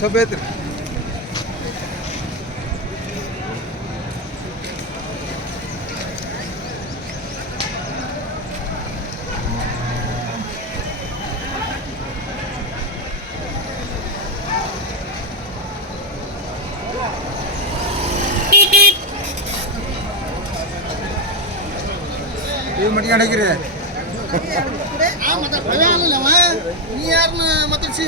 ಸಭೆ ಮಟ್ಕೊಂಡು ಹೋಗಿರಿ ನೀ ಯಾರನ್ನ ಮಾತಾಡ್ಸಿ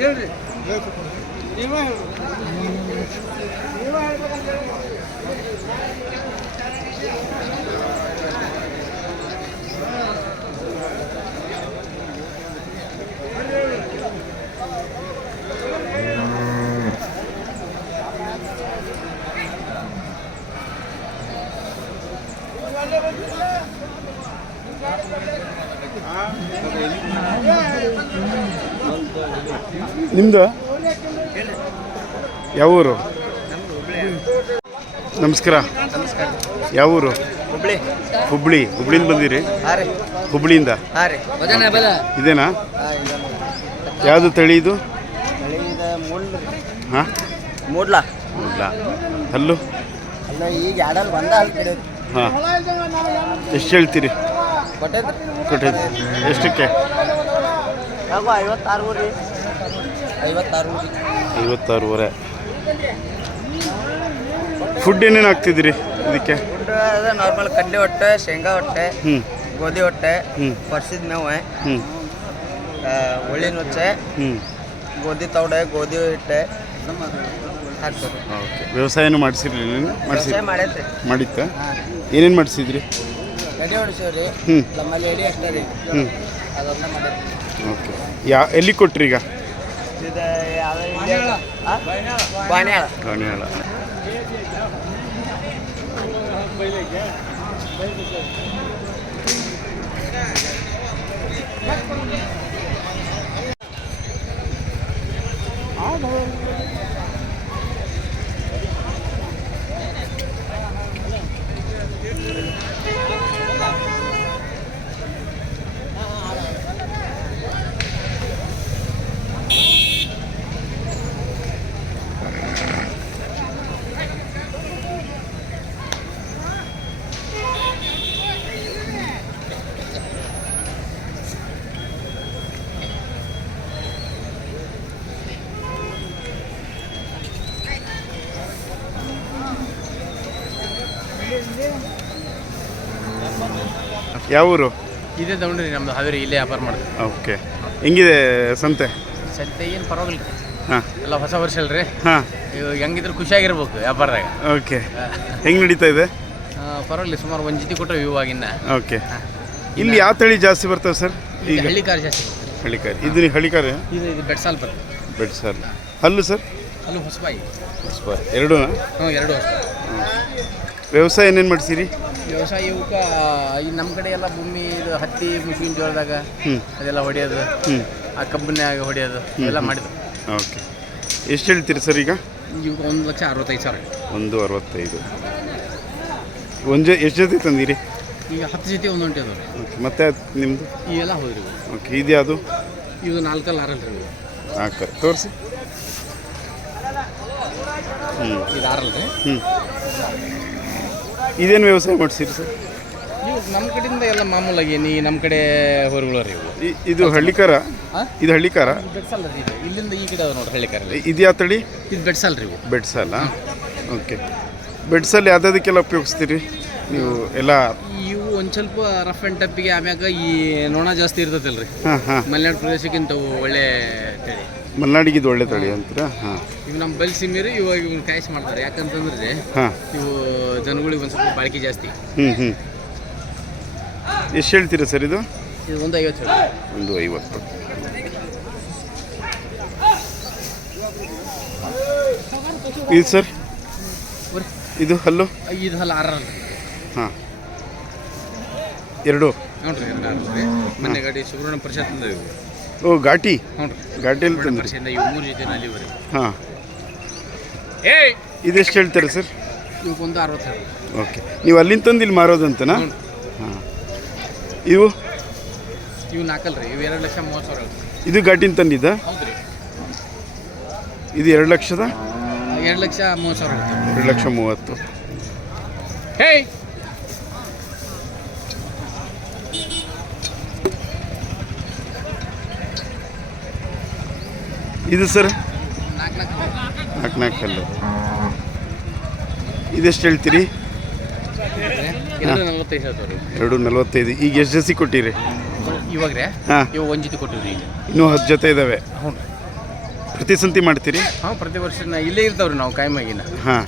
ಹೇಳ್ರಿ ನೀವೇ ನಿಮ್ಮದು ಯಾವ ಊರು? ನಮಸ್ಕಾರ. ಯಾವ ಊರು? ಹುಬ್ಳಿಯಿಂದ ಬಂದಿರಿ? ಹುಬ್ಳಿಯಿಂದ. ಇದೇನಾ? ಯಾವುದು ತಳಿ ಇದು? ಹಾಂ, ಮೂಡ್ಲಾ. ಹಲ್ಲು? ಹಾಂ. ಎಷ್ಟು ಹೇಳ್ತೀರಿ? ಕೊಟ್ಟಿದ್ದು ಎಷ್ಟಕ್ಕೆ? 56,000. ಫುಡ್ ಏನೇನು ಹಾಕ್ತಿದ್ದೀರಿ ಇದಕ್ಕೆ? ನಾರ್ಮಲ್ ಕಡ್ಲೆ ಹೊಟ್ಟೆ, ಶೇಂಗಾ ಹೊಟ್ಟೆ, ಗೋಧಿ ಹೊಟ್ಟೆ, ಪರಿಸಿದ ಮೇವು, ಒಳ್ಳಿ ನುಚ್ಚೆ, ಗೋಧಿ ತೌಡೆ, ಗೋಧಿ ಹಿಟ್ಟೆ ಹಾಕ್ತಾರೆ. ಓಕೆ. ವ್ಯವಸಾಯನೂ ಮಾಡಿಸಿರ್ಲಿಲ್ಲ? ಮಾಡಿತ್ತ? ಏನೇನು ಮಾಡಿಸಿದ್ರಿ? ಎಡೆ ಹೊಡಿಸೀವ್ರಿ, ನಮ್ಮಲ್ಲಿ ಎಡೆ ಅಷ್ಟೇ ರೀ, ಅದೊಂದ ಮಾಡಿ. ಓಕೆ. ಎಲ್ಲಿ ಕೊಟ್ರಿ ಈಗ? ಗಾಣಿಯಾಳ. ಯಾವ ಊರು? ಇದೇ ತಗೊಂಡ್ರಿ ನಮ್ದು ಹಾವೇರಿ, ಇಲ್ಲೇ ವ್ಯಾಪಾರ ಮಾಡ್ತೀವಿ. ಓಕೆ. ಹೆಂಗಿದೆ ಸಂತೆ? ಏನು ಪರವಾಗಿಲ್ಲ. ಹಾಂ. ಎಲ್ಲ ಹೊಸ ವರ್ಷ ಅಲ್ರಿ. ಹಾಂ. ಹೆಂಗಿದ್ರು ಖುಷಿಯಾಗಿರ್ಬೇಕು ವ್ಯಾಪಾರದಾಗ. ಓಕೆ. ಹೆಂಗೆ ನಡೀತಾ ಇದೆ? ಪರವಾಗಿಲ್ಲ, ಸುಮಾರು ಒಂದು ಜೊತೆ ಕೊಟ್ಟರೆ ಇವಾಗಿನ್ನ. ಓಕೆ. ಇಲ್ಲಿ ಯಾವ ತಳಿ ಜಾಸ್ತಿ ಬರ್ತವೆ ಸರ್? ಈಗ ಹಳ್ಳಿಕಾರ್ ಜಾಸ್ತಿ. ಹಳ್ಳಿಕಾರಿ. ಇದು ಹಳ್ಳಿಕಾರ? ಇದು ಬೆಡ್ಸಾಲ್ ಬರ್ತದೆ. ಬೆಡ್ಸಾಲ್. ಹಲ್ಲು ಸರ್? ಹಲ್ಲು ಹೊಸಬಾಯಿ. ಎರಡೂ? ಹ್ಞೂ, ಎರಡು ಹೊಸ. ವ್ಯವಸಾಯ ಏನೇನು ಮಾಡಿಸಿರಿ? ವ್ಯವಸಾಯ ಇವಕ್ಕೆ ನಮ್ಮ ಕಡೆ ಎಲ್ಲ ಭೂಮಿ ಇದು ಹತ್ತಿ ಮುಸ್ಲಿಂ ಜೋಳದಾಗ ಅದೆಲ್ಲ ಹೊಡೆಯೋದು, ಆ ಕಬ್ಬಿನಾಗ ಹೊಡೆಯೋದು ಎಲ್ಲ ಮಾಡಿದ್ರು. ಓಕೆ. ಎಷ್ಟು ಹೇಳ್ತೀರಿ ಸರ್ ಈಗ? ಇವಾಗ 1,65,000. 1,65,000. ಎಷ್ಟು ಜೊತೆ ತಂದಿರಿ? ಈಗ 10 ಜೊತೆ ಒಂದು ಹೊಂಟಿ ಅದಾವೆ. ಓಕೆ. ಮತ್ತೆ ನಿಮ್ಮದು? ಇವೆಲ್ಲ ಹೋದ್ರಿ. ಓಕೆ. ಇದು ಯಾವುದು? ಇದು 4 6 ರೀ. 4 ತೋರಿಸಿ. ಇದು 6 ರೀ. ಇದೇನು ವ್ಯವಸಾಯ ಮಾಡ್ತೀರಿ ಸರ್? ಇವು ನಮ್ಮ ಕಡೆಯಿಂದ ಎಲ್ಲ ಮಾಮೂಲಾಗಿ ನಮ್ಮ ಕಡೆ ಹೊರಗಳು ರೀ ಇವು. ಇದು ಹಳ್ಳಿಕಾರ? ಹಾಂ, ಇದು ಹಳ್ಳಿಕಾರ? ಬೆಡ್ಸಲ್ ರೀ ಇದು. ಇಲ್ಲಿಂದ ಈ ಕಡೆ ಅದ ನೋಡಿ ಹಳ್ಳಿಕಾರಲ್ಲಿ. ಇದು ಯಾವ ತಳಿ? ಇದು ಬೆಡ್ಸಲ್ ರೀ ಇವು. ಬೆಡ್ಸಲ್ಲ? ಓಕೆ. ಬೆಡ್ಸಲ್ ಯಾವುದಕ್ಕೆಲ್ಲ ಉಪಯೋಗಿಸ್ತೀರಿ ನೀವು ಎಲ್ಲ? ಇವು ಒಂದು ಸ್ವಲ್ಪ ರಫ್ ಆ್ಯಂಡ್ ಟಪ್ಪಿಗೆ, ಆಮ್ಯಾಗ ಈ ನೊಣ ಜಾಸ್ತಿ ಇರ್ತೈತಲ್ಲ ರೀ, ಹಾಂ ಹಾಂ. ಮಲೆನಾಡು ಪ್ರದೇಶಕ್ಕಿಂತ ಒಳ್ಳೆ ತಳಿ. ಮಲೆನಾಡಿಗೆ ಇದು ಒಳ್ಳೆ ತಳಿ ಅಂತೀರಾ? ಹಾಂ. ಇವು ನಮ್ಮ ಬಲ್ ಸಿಮ್ಮಿರಿ, ಇವಾಗ ಇವ್ನ ಕಾಯಿಸಿ ಮಾಡ್ತಾರೆ. ಯಾಕಂತಂದ್ರೆ ಹಾಂ, ಇವು ಜನಗಳಿಗೆ ಒಂದು ಸ್ವಲ್ಪ ಬಾಳಿಕೆ ಜಾಸ್ತಿ. ಹ್ಞೂ. ಎಷ್ಟು ಹೇಳ್ತೀರಾ ಸರ್ ಇದು? ಇದು ಒಂದು 50 ಹೇಳಿ. ಒಂದು 50. ಇದು ಸರ್, ಇದು ಹಲ್ಲು? ಇದು ಹಲ್ಲ 6 ಹಾಂ, ಎರಡು ನೋಡ್ರಿ, 2 ರೀ. ಮೊನ್ನೆ ಗಾಡಿ ಸುಬ್ರಹ್ಮಣ್ಯ ಪರಿಷತ್ ಇವು. ಓ, ಘಾಟಿ? ನೋಡ್ರಿ, ಘಾಟಿಯಲ್ಲಿ ತಂದ್ರಿ? ಪರಿಷತ್ ಇವು 3 ಜೊತೆ ಅಲ್ಲಿವರೆಗೆ. ಹಾಂ. ಏಯ್, ಇದೆಷ್ಟು ಹೇಳ್ತಾರೆ ಸರ್? ಇವಕ್ಕೊಂದು 60 ಹೇಳಿ. ಓಕೆ. ನೀವು ಅಲ್ಲಿಂದ ತಂದು ಇಲ್ಲಿ ಮಾರೋದಂತನಾ? ಹಾಂ. ಇವು 4 ರೀ. ಇವು 2,30,000 ಇದು ಘಾಟಿನ ತಂದಿದ್ದ? ಹೌದು ರೀ. ಇದು 2,00,000? 2,30,000 2,30,000. ಹೇಯ್, ಇದು ಸರ್? 4 4 ಕಲ್ಲು. ಇದೆಷ್ಟು ಹೇಳ್ತೀರಿ? 2,45 ಹೇಳ್ತಾರೆ. 2,45. ಈಗ ಎಷ್ಟು ಜೊತೆ ಕೊಟ್ಟಿರಿ ಇವಾಗ ರೀ? ಹಾಂ, ಇವು 1 ಜೊತೆ ಕೊಟ್ಟಿವ್ರಿ. ಈಗ ಇನ್ನೂ 10 ಜೊತೆ ಇದ್ದಾವೆ. ಹ್ಞೂ. ಪ್ರತಿ ಸಂತಿ ಮಾಡ್ತೀರಿ? ಹಾಂ, ಪ್ರತಿ ವರ್ಷ ಇಲ್ಲೇ ಇರ್ತಾವ್ರಿ ನಾವು ಕಾಯಮಾಗಿನ. ಹಾಂ.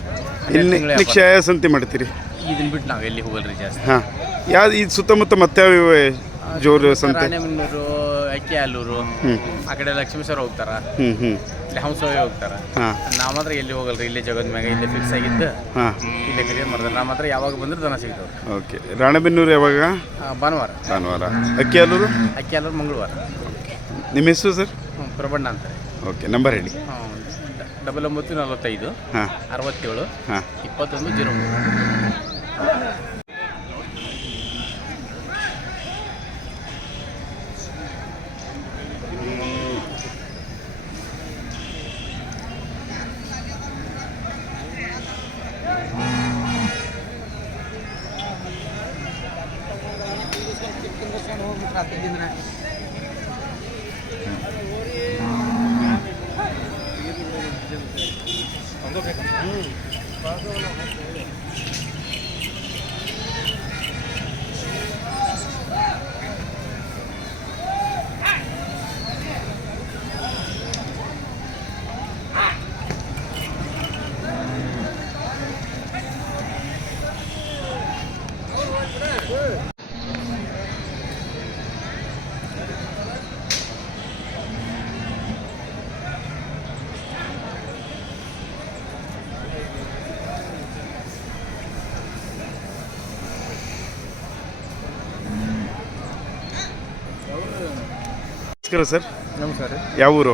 ಇಲ್ಲಿ ನೆಕ್ಸ್ಟ್ ಯಾವ ಸಂತಿ ಮಾಡ್ತೀರಿ? ಇದನ್ನ ಬಿಟ್ಟು ನಾವು ಎಲ್ಲಿ ಹೋಗಲ್ರಿ ಜಾಸ್ತಿ. ಹಾಂ. ಯಾವ್ದು ಇದು ಸುತ್ತಮುತ್ತ ಮತ್ತೆ ಯಾವ ಜೋರು ಸಂತೆ? ರಾಣೆಬೆನ್ನೂರು, ಅಕ್ಕಿ ಹಾಲೂರು, ಆ ಕಡೆ ಲಕ್ಷ್ಮೇಶ್ವರ ಹೋಗ್ತಾರ, ಹ್ಞೂ. ಇಲ್ಲಿ ಹಂಸವೇ ಹೋಗ್ತಾರ. ಹಾಂ. ನಾವು ಮಾತ್ರ ಎಲ್ಲಿ ಹೋಗಲ್ರಿ, ಇಲ್ಲೇ ಜಗದ ಮ್ಯಾಗ ಇಲ್ಲೇ ಫಿಕ್ಸ್ ಆಗಿದ್ದು. ಹಾಂ. ಇಲ್ಲೇ ಖರೀದಿ ಮಾಡಿದ್ರೆ ನಾವು ಮಾತ್ರ ಯಾವಾಗ ಬಂದ್ರೆ ದನ ಸಿಗ್ತಾವ್ರಿ. ಓಕೆ. ರಾಣೆಬೆನ್ನೂರು ಯಾವಾಗ? ಭಾನುವಾರ. ಅಕ್ಕಿ ಹಾಲೂರು? ಅಕ್ಕಿ ಹಾಲೂರು ಮಂಗಳವಾರ. ನಿಮ್ಮ ಹೆಸರು ಸರ್? ಪ್ರಬಣ್ಣ ಅಂತಾರೆ. ಓಕೆ. ನಂಬರ್ ಹೇಳಿ. 9945 ಹಾಂ 67 ಹಾಂ 2103. ನಮಸ್ಕಾರ ಸರ್. ನಮಸ್ಕಾರ. ಯಾವ ಊರು?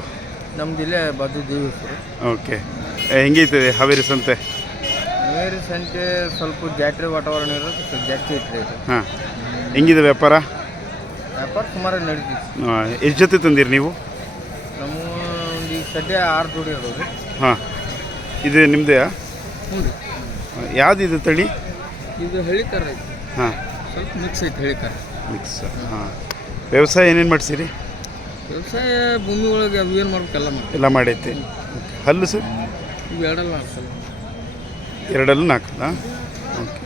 ನಮ್ಮ ಜಿಲ್ಲೆ ಬಾಜು ದೇವೇಶ್ವರ. ಓಕೆ. ಹೆಂಗೈತದೆ ಹಾವೇರಿ ಸಂತೆ? ಹಾವೇರಿ ಸಂತೆ ಸ್ವಲ್ಪ ಜಾತ್ರೆ ವಾತಾವರಣ ಇರೋದು ಸ್ವಲ್ಪ ಜಾಸ್ತಿ ಐತ್ರಿ. ಹಾಂ. ಹೆಂಗಿದೆ ವ್ಯಾಪಾರ? ವ್ಯಾಪಾರ ಸುಮಾರು ನಡೀತೀವಿ. ಎಷ್ಟು ಜೊತೆ ತಂದಿರಿ ನೀವು? ನಮ್ಮ ಒಂದು ಈಗ ಸದ್ಯ 6 ಜೋಡಿ ಅದಾವೆ ರೀ. ಹಾಂ. ಇದು ನಿಮ್ಮದೇ? ಹ್ಞೂ ರೀ. ಯಾವ್ದು ಇದು ತಳಿ? ಇದು ಹಳ್ಳಿಕಾರ ಐತಿ. ಹಾಂ. ಸ್ವಲ್ಪ ಮಿಕ್ಸ್ ಐತಿ ಹಳ್ಳಿಕಾರ. ಮಿಕ್ಸ್. ಹಾಂ. ವ್ಯವಸಾಯ ಏನೇನು ಮಾಡ್ತೀರಿ? ವ್ಯವಸಾಯ ಭೂಮಿ ಒಳಗೆ ಅವು ಏನು ಮಾಡ್ಬೇಕಲ್ಲ ಎಲ್ಲ ಮಾಡೈತಿ. ಹಲ್ಲು ಸರ್? ಇವು 2 ಹಾಕ್ಸಲ್ಲ. 2 ನಾಲ್ಕಲ್ಲ? ಓಕೆ.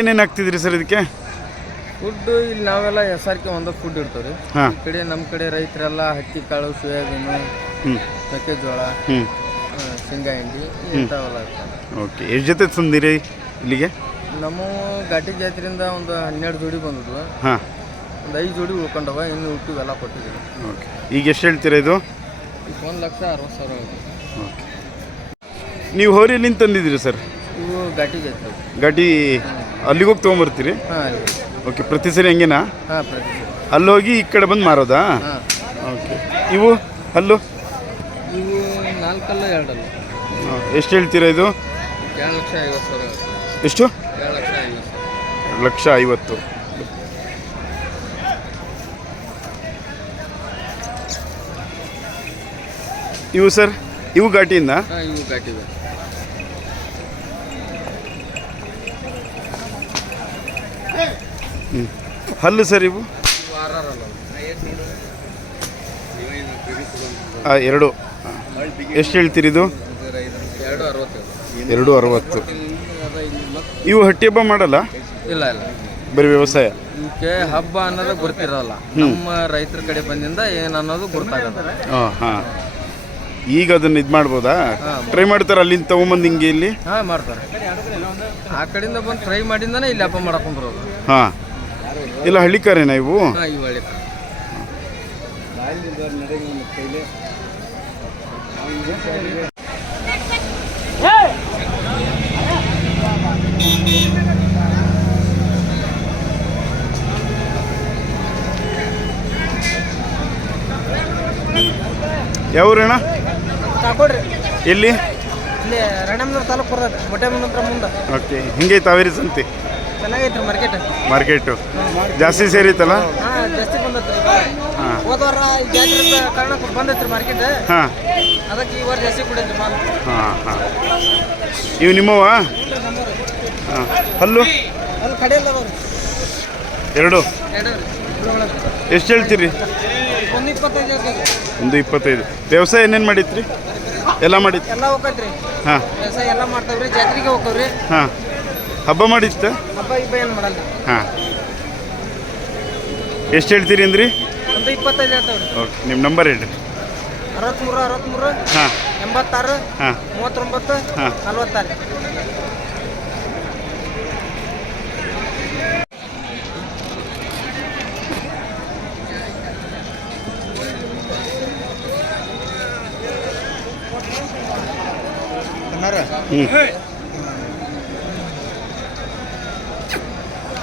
ಏನೇನು ಹಾಕ್ತಿದ್ರಿ ಸರ್ ಇದಕ್ಕೆ? ಫುಡ್ ಇಲ್ಲಿ ನಾವೆಲ್ಲ SRK ಒಂದು ಫುಡ್ ಇರ್ತವೆ ರೀ. ಹಾಂ. ಈ ಕಡೆ ನಮ್ಮ ಕಡೆ ರೈತರೆಲ್ಲ ಹತ್ತಿ ಕಾಳು, ಸೋಯಾಬೀನು, ಮೆಕ್ಕೆಜೋಳ, ಶೇಂಗಾ ಹಿಂಡಿ ಇಂಥವೆಲ್ಲ ಇರ್ತವೆ. ಓಕೆ. ಎಷ್ಟು ಜೊತೆ ತಂದಿರಿ ಇಲ್ಲಿಗೆ? ನಮ್ಮ ಘಾಟಿ ಜಾತ್ರೆಯಿಂದ ಒಂದು 12 ಜೋಡಿ ಬಂದದ್ದು. ಹಾಂ. ಒಂದು 5 ಜೋಡಿ ಉಳ್ಕೊಂಡವ, ಇನ್ನು ಹುಟ್ಟಿವೆಲ್ಲ ಕೊಟ್ಟಿದ್ದೀವಿ. ಓಕೆ. ಈಗ ಎಷ್ಟು ಹೇಳ್ತೀರಾ ಇದು? ಈಗ 1,60,000. ಓಕೆ. ನೀವು ಹೋರಿಯಲ್ಲಿಂದ ತಂದಿದ್ದೀರಿ ಸರ್? ಇವು ಘಾಟಿ ಜಾತ್ರೆ. ಗಾಡಿ ಅಲ್ಲಿಗೆ ಹೋಗಿ ತೊಗೊಂಬರ್ತೀರಿ? ಹಾಂ, ಅಲ್ಲಿ ಓಕೆ, ಪ್ರತಿ ಸರಿ ಹಂಗೇನಾ? ಹಾಂ ಪ್ರತಿ ಸರಿ. ಅಲ್ಲೋಗಿ ಈ ಕಡೆ ಬಂದು ಮಾರೋದಾ? ಹಾಂ. ಓಕೆ. ಇವು ಹಲ್ಲು ಇವು 4 ಅಲ್ಲ 2 ಅಲ್ಲ. ಎಷ್ಟು ಹೇಳ್ತೀರಾ ಇದು? 2,50,000. ಎಷ್ಟು? 2,50,000. 1,50,000. ಇವು ಸರ್, ಇವು ಘಾಟಿಯಿಂದ? ಹಾಂ, ಇವು ಘಾಟಿವೆ. ಹಲ್ಲು ಸರ್ ಇವು? 2. ಎಷ್ಟು ಹೇಳ್ತೀರಿ ಇದು? 2,60. ಇವು ಹಟ್ಟಿ ಹಬ್ಬ ಮಾಡಲ್ಲ? ಇಲ್ಲ ಇಲ್ಲ, ಬರೀ ವ್ಯವಸಾಯ. ಇವಕ್ಕೆ ಹಬ್ಬ ಅನ್ನೋದು ಗೊತ್ತಿರಲ್ಲ. ನಮ್ಮ ರೈತರ ಕಡೆ ಬಂದಿಂದ ಏನು ಅನ್ನೋದು ಗೊತ್ತಾಗಲ್ಲ. ಹಾಂ ಹಾಂ. ಈಗ ಅದನ್ನು ಇದು ಮಾಡ್ಬೋದಾ? ಟ್ರೈ ಮಾಡ್ತಾರೆ ಅಲ್ಲಿಂದ ತೊಗೊಂಬಂದು ಹಿಂಗೆ ಇಲ್ಲಿ? ಹಾಂ ಮಾಡ್ತಾರೆ. ಆ ಕಡೆಯಿಂದ ಬಂದು ಟ್ರೈ ಮಾಡಿಂದಾನೆ ಇಲ್ಲಿ ಹಬ್ಬ ಮಾಡಕೊಂಡ್ಬರೋದು. ಹಾಂ. ಇಲ್ಲ ಹಳ್ಳಿಕಾರೇನಾ ಇವು? ಹಾಂ, ಇವು ಹಳ್ಳಿ. ಯಾವ್ರಣ್ಣ? ತಗೊಳ್ರಿ. ಎಲ್ಲಿ? ಇಲ್ಲಿ ರಾಣೆಬೆನ್ನೂರು ತಾಲೂಕು ಬರ್ತದೆ, ಮೊಟ್ಟೆಮನ್ನೂರ ಮುಂದೆ. ಓಕೆ. ಹಿಂಗೆ ತಾವೇರಿ ಸಂತೆ ಚೆನ್ನಾಗೈತ್ರಿ ಮಾರ್ಕೆಟ್. ಮಾರ್ಕೆಟು ಜಾಸ್ತಿ ಸೇರಿತ್ತಲ್ಲ? ಹಾಂ, ಜಾಸ್ತಿ ಬಂದತ್ರಿ. ಹಾಂ ಹೋದ ವಾರ ಜಾತ್ರೆ ಕಾರಣಕ್ಕೆ ಬಂದೈತ್ರಿ ಮಾರ್ಕೆಟ್. ಹಾಂ ಅದಕ್ಕೆ ಈ ವಾರ ಜಾಸ್ತಿ ಕೊಡೈತ್ರಿ ಮಾಲ್. ಹಾಂ ಹಾಂ. ಇವು ನಿಮ್ಮವ? ಹಾಂ. ಹಲ್ಲು ಅಲ್ಲಿ ಕಡೆಯಲ್ಲ ಅವ್ರಿ. 2. 2 ರೀ. ಎಷ್ಟು ಹೇಳ್ತೀರಿ? 1,25 ಹೇಳ್ತೀವಿ. 1,25. ವ್ಯವಸಾಯ ಏನೇನು ಮಾಡಿತ್ರಿ? ಎಲ್ಲ ಮಾಡಿತ್ತು? ಎಲ್ಲ ಹೋಗತ್ರಿ. ಹಾಂ. ವ್ಯವಸಾಯ ಎಲ್ಲ ಮಾಡ್ತಾವ್ರಿ, ಜಾತ್ರೆಗೆ ಹೋಗ್ತಾವ್ರಿ. ಹಾಂ. ಹಬ್ಬ ಮಾಡಿತ್ತ? ಹಬ್ಬ ಇಬ್ಬ ಏನು ಮಾಡಲ್ಲ. ಹಾಂ. ಎಷ್ಟು ಹೇಳ್ತೀರಿ ಅಂದ್ರಿ? 1,25 ಹೇಳ್ತಾವ್ರಿ. ಓಕೆ. ನಿಮ್ಮ ನಂಬರ್ ಹೇಳ್ರಿ. 63 63 ಹಾಂ 86 ಹಾಂ 39 ಹಾಂ. 46. ಹ್ಞೂ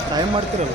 ಟೈಮ್ ಮಾಡ್ತಿರಲ್ಲ.